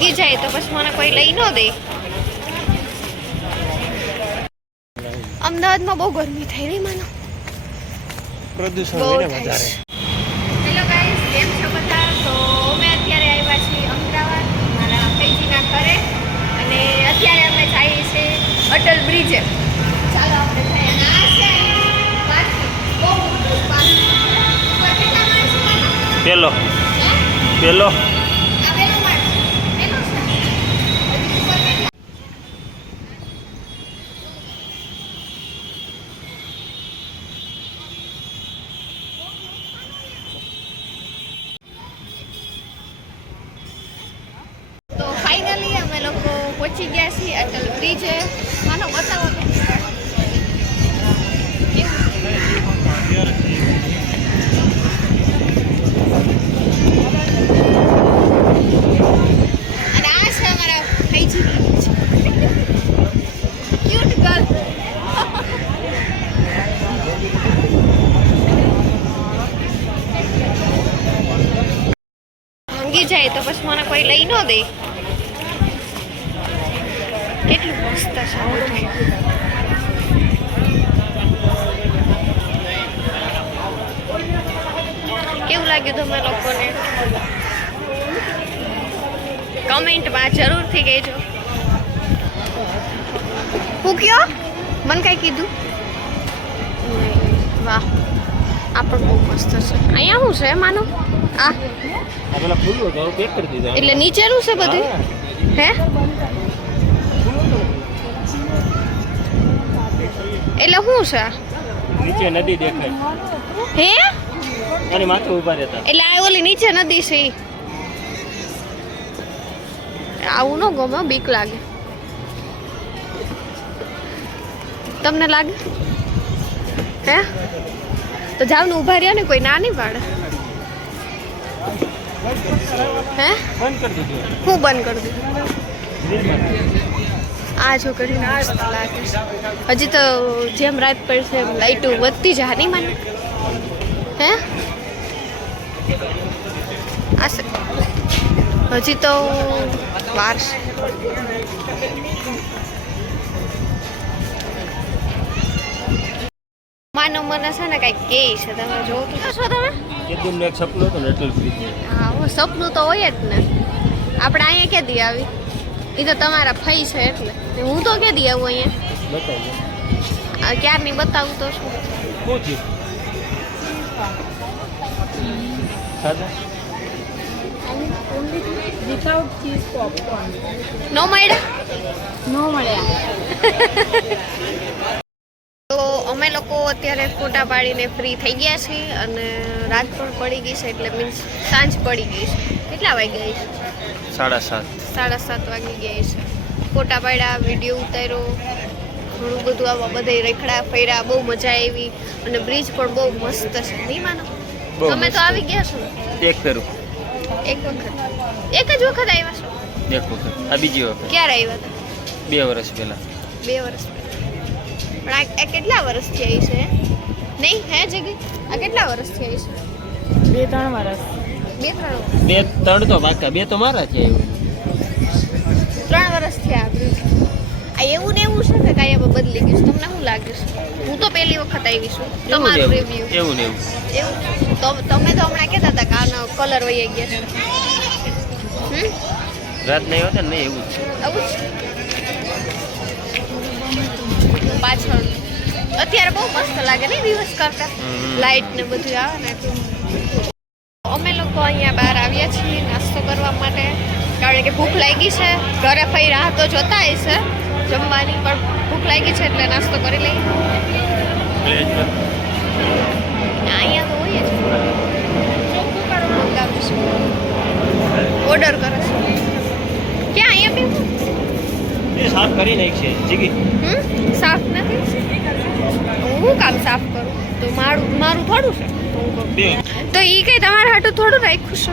ભાંગી જાય તો પછી મને કોઈ લઈ ન દે. અમદાવાદમાં બહુ ગરમી થઈ રહી મને. પ્રદૂષણ હોય ને વધારે. હેલો ગાઈસ, કેમ છો બધા? તો અમે અત્યારે આવ્યા છીએ અમદાવાદ મારા ફૈજીના ઘરે અને અત્યારે અમે જઈએ છીએ અટલ બ્રિજે. ચાલો આપણે જઈએ. આ છે પાછી બહુ કેટલા માણસો? પેલો આ પેલો પેલો માણસ પેલો છે. હજી ઉપર કેટલા? તો ફાઇનલી અમે લોકો પહોંચી ગયા છીએ અટલ બ્રિજે. માનો બતાવો તો. અને આ છે અમારા ફૈજી ક્યુટ ગર્લ. ભાંગી જાય તો પછી મને કોઈ લઈ ન દે. કેટલું મસ્ત છે બધું. કેવું લાગ્યું તમે લોકોને? કમેન્ટમાં જરૂરથી કહેજો. હું કયો? મને કઈ કીધું? વાહ, આ પણ બહુ મસ્ત છે. અહીંયા શું છે માનો? આ પેલા ખુલ્લું તો પેક કરી દીધા. એટલે નીચેનું છે બધું? હે? એટલે શું છે? નીચે નદી દેખાય. હે? અને માથે ઊભા રહેતા. એટલે આ ઓલી નીચે નદી છે ઈ. આવું ન ગમે, બીક લાગે. તમને લાગે? હે? તો જાવ ને ઊભા રહ્યા ને, કોઈ ના નહીં પાડે. હે? બંધ કરી દીધું. હું બંધ કરી દીધું. આ છોકરી મસ્ત લાગે છે. હજી તો જેમ રાત પડશે એમ લાઈટો વધતી જાય નહીં મને. હે? આશે હજી તો વાર છે. માનો મને છે ને કઈક કે છે, તમે જોવો તો છો તમે. કીધું ને એક સપનું હતું ને અટલ બ્રિજ. હા, સપનું તો હોય જ ને. આપણે અહીંયા ક્યાંથી આવી? એ તો તમારા ફઈ છે એટલે. હું તો ક્યાંથી આવું અહીંયા? બતાવી ક્યારની બતાવું તો શું? શું થયું? સાદા Without cheese popcorn. નો મળ્યા? No મળ્યા. તો અમે લોકો અત્યારે ફોટા પાડીને ફ્રી થઈ ગયા છીએ અને રાત પણ પડી ગઈ છે, એટલે મીન્સ સાંજ પડી ગઈ છે. કેટલા વાગ્યા છે? 7:30. 7:30 વાગી ગયા છે. ફોટા પાડ્યા, વિડીયો ઉતાર્યો, ઘણું બધું આવા બધે રેખડા ફર્યા, બહુ મજા આવી અને બ્રિજ પણ બહુ મસ્ત છે. નહીં માનો? તમે તો આવી ગયા છો ને? એક ફેરું. એક વખત, એક જ વખત આવ્યા છો? એક વખત. આ બીજી વખત. ક્યારે આવ્યા હતા? 2 વર્ષ પહેલા. 2 વર્ષ પહેલા. પણ આ કેટલા વર્ષથી આવી છે? નહીં હે જગી? આ કેટલા વર્ષથી આવી છે? 2-3 વર્ષ. 2-3 2-3 તો પાકા, 2 તો મારા છે. 3 વર્ષથી આ બ્રિજ. આ એવું ને એવું છે કે કાંઈ હવે બદલી ગયું છે? તમને શું લાગે છે? હું તો પહેલી વખત આવી છું. તમારું રિવ્યુ એવું ને એવું. એવું તો તમે તો હમણાં કહેતા હતા કે આનો કલર વહી ગયા છે. રાત નહીં હોતા ને એવું જ છે. આવું જ પાછળ અત્યારે બહુ મસ્ત લાગે ને દિવસ કરતા. લાઇટ ને બધું આવે ને એટલે. અમે લોકો અહીંયા બહાર આવ્યા છીએ નાસ્તો કરવા માટે, કારણ કે ભૂખ લાગી છે. ઘરે ફઈ રાહ તો જોતા હશે જમવાની, પણ ભૂખ લાગી છે એટલે નાસ્તો કરી લઈએ. અહીંયા તો હોય જ. ઓર્ડર કરે છે. ક્યાં અહીંયા પીવું? એ સાફ કરી નાખશે જીગી. સાફ નથી. હું કામ સાફ કરું? તો મારું થોડું છે. તો એ કઈ તમારા હાટું થોડું રાખ્યું છે?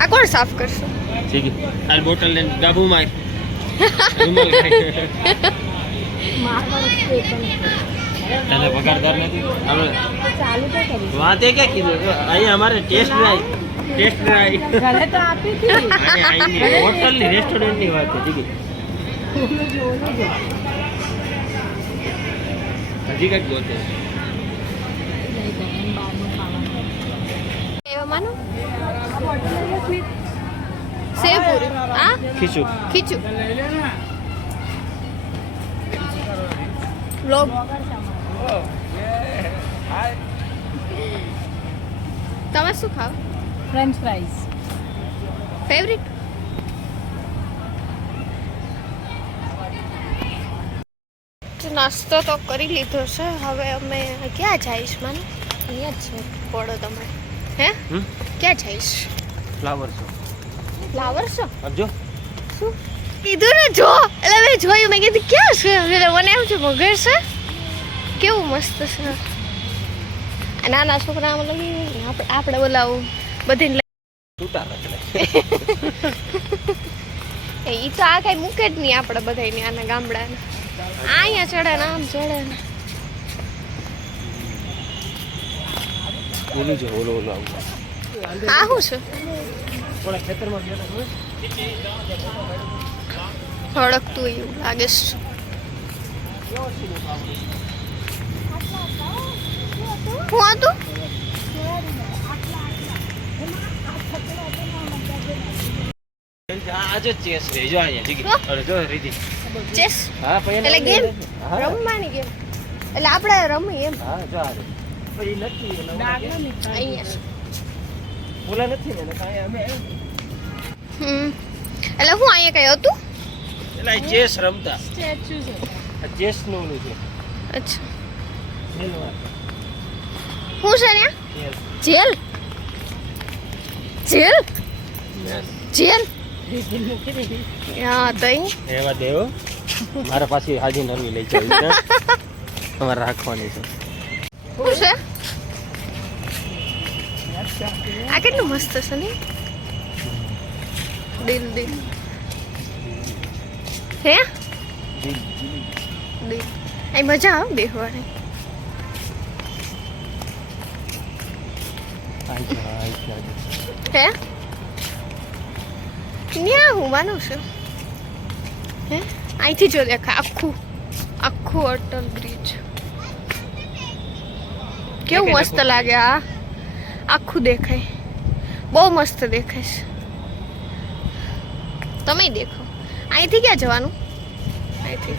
આ કોણ સાફ કરશે? જીગી આ બોટલ લઈને ગાબુમાં તને પગારદાર નથી આપણે ચાલુ તો કરી વાતે ક્યાં કીધું અહીંયા અમારે ટેસ્ટ ડ્રાઈવ ઘરે તો આપી હતી હોટલની રેસ્ટોરન્ટની વાત છે ઠીક ઓલું જો હજી કંઈક ગોતે બહારનું ખાવાનું એવા માનો સેવ પૂરી આ ખીચું ખીચું લોગ તમે શું ખાવ ફ્રેન્ચ ફ્રાઈઝ ફેવરિટ નાસ્તો તો કરી લીધો છે હવે અમે ક્યાં જઈશ મને અહીંયા જ છે પડો તમે હે ક્યાં જઈશ ફ્લાવર શો ફ્લાવર શો આપજો શું કીધું ને જો એટલે મેં જોયું મેં કીધું ક્યાં છે એટલે મને એમ છે વગર છે કેવું મસ્ત છે નાના છોકરામાં લગી આપણે બોલાવું બધીને તૂટા રખડે એ તો આ કઈ મૂકે જ નહીં આપણે બધાને આના ગામડાને અહીંયા ચડે ને આમ ચડે ને ઓલું છે ઓલો આવું આ શું છે થોડા ખેતરમાં ગયા ફળકતું એવું લાગે છે હું હતું આજે ચેસ રે જો અહીંયા ઠીક અરે જો રીધી ચેસ હા પછી એટલે ગેમ રમવાની ગેમ એટલે આપણે રમી એમ હા જો આ પછી નથી અહીંયા છે. બોલા નથી ને કાંઈ અમે એટલે હું અહીંયા કઈ હતું એટલે ચેસ રમતા સ્ટેચ્યુ છે આ ચેસ નું ઓલું છે અચ્છા ખેલવા હું છે ત્યાં ચેસ જેલ જેલ યસ જેલ હા તો એવા દેવો મારા પાછી હાજી નરવી લઈ જવી છે તમારે રાખવાની છે શું છે આ કેટલું મસ્ત છે ને દિલ દિલ હે દિલ એ મજા આવે બેસવાની હે ન્યા હું માનું છું હે અહીંથી જો દેખાય આખું આખું અટલ બ્રિજ કેવું મસ્ત લાગે આ આખું દેખાય બહુ મસ્ત દેખાય છે તમે દેખો અહીંથી ક્યાં જવાનું અહીંથી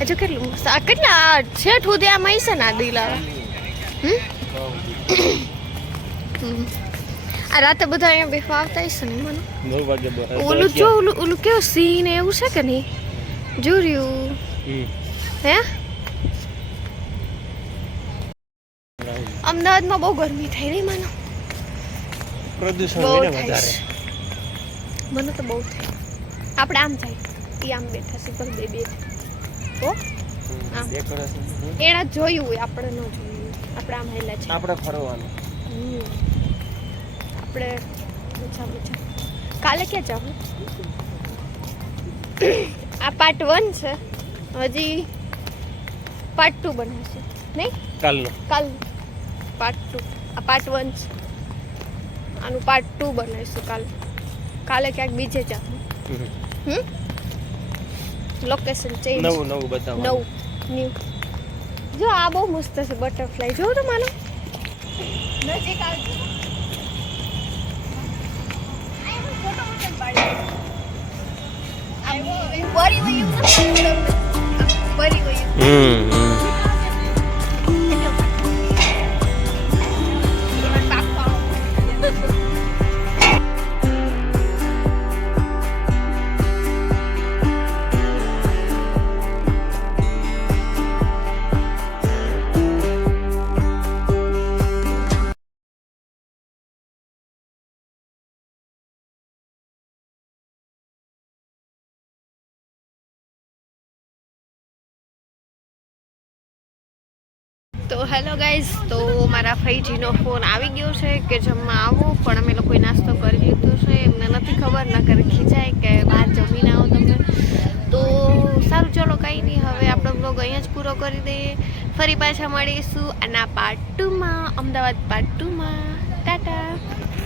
હજુ કેટલું મસ્ત આ કેટલા છેઠ સુધી આમ આવી છે ને આ દિલારા આ રાતે બધા અહીંયા બેસવા આવતા હશે ને મને 9 વાગે ઓલું જો ઓલું કેવું સીન એવું છે કે નહીં જોર્યું હે અમદાવાદમાં બહુ ગરમી થઈ રહી મને પ્રદૂષણ બહુ હોય ને થાય વધારે છે. મને તો બહુ થાય આપણે આમ જાય એ આમ બેઠા છે પર બે ઓ આમ ડેકોરેશન એના જોયું હોય આપણે ન જોયું આપણે આમ હેલા છે આપણે ફરવાનું આપણે મજા મજા કાલે ક્યાં જવું આ પાર્ટ 1 છે હજી પાર્ટ 2 બનાવશે નહીં કાલનો કાલ પાર્ટ 2 આ પાર્ટ 1 છે આનું પાર્ટ 2 બનાવીશું કાલે ક્યાંક બીજે જવું લોકેશન ચેન્જ નવું બતાવવાનું નવું ન્યૂ જો આ બહુ મસ્ત છે બટરફ્લાય જો તો માનો નજીક આવજો પરી વયું પરી વયું તો હેલો ગાઈઝ તો મારા ફઈજીનો ફોન આવી ગયો છે કે જમવા આવો પણ અમે લોકોએ નાસ્તો કરી લીધો છે એમને નથી ખબર ન કરે ખીજાય કે બહાર જમીને આવો તમે તો સારું ચલો કંઈ નહીં હવે આપણે વ્લોગ અહીંયા જ પૂરો કરી દઈએ. ફરી પાછા મળીશું આના પાર્ટ 2માં, અમદાવાદ પાર્ટ 2માં. ટાટા.